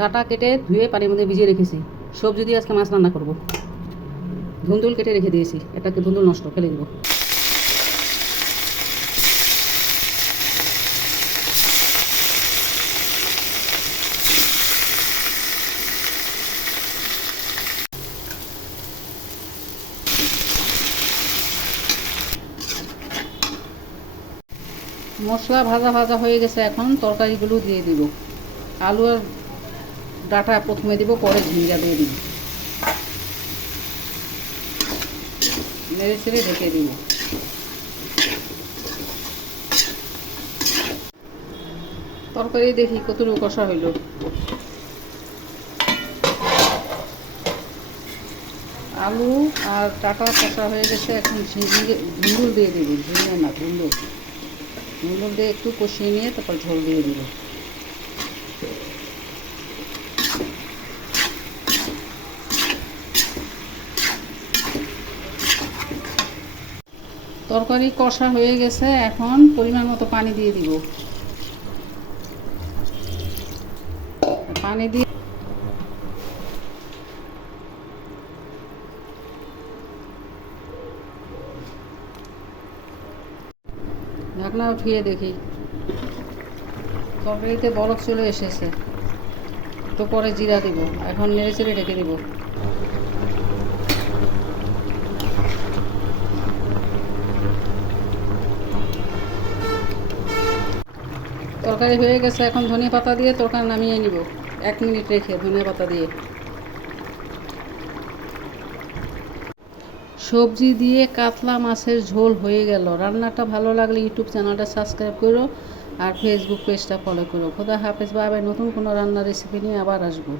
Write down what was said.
Data কেটে ধুয়ে পানির মধ্যে ভিজিয়ে রেখেছি। সবজি দিয়ে আজকে মাছ রান্না করব। ধুন্দুল কেটে রেখে দিয়েছি, এটাকে ধুন্দুল নষ্ট ফেলে দেবো। মশলা ভাজা ভাজা হয়ে গেছে, এখন তরকারিগুলো দিয়ে দিব। আলু আর ডাটা প্রথমে দিব, পরে ঝিঙ্গা দিয়ে দিব। নেড়ে চেড়ে ঢেকে দিব। তরকারি দেখি কতটুকু কষা হইল। আলু আর ডাটা কষা হয়ে গেছে, এখন ধুন্দুল দিয়ে দিব। ঝিঙ্গা না, ধুন্দুল। ধুন্দুল দিয়ে একটু কষিয়ে নিয়ে তারপর ঝোল দিয়ে দিব। তরকারি কষা হয়ে গেছে, এখন পরিমাণ মতো পানি দিয়ে দিব। পানি দিয়ে ঢাকনা উঠিয়ে দেখি তরকারিতে বরফ চলে এসেছে। একটু পরে জিরা দিব, এখন নেড়ে চেড়ে ঢেকে দিব। তরকারি হয়ে গেছে, এখন ধনিয়া পাতা দিয়ে তরকারি নামিয়ে নিব। 1 মিনিট রেখে ধনিয়া পাতা দিয়ে। সবজি দিয়ে কাতলা মাছের ঝোল হয়ে গেল। রান্নাটা ভালো লাগলে ইউটিউব চ্যানেলটা সাবস্ক্রাইব করো আর ফেসবুক পেজটা ফলো করো। খোদা হাফেজ, বাই বাই। নতুন কোনো রান্নার রেসিপি নিয়ে আবার আসবো।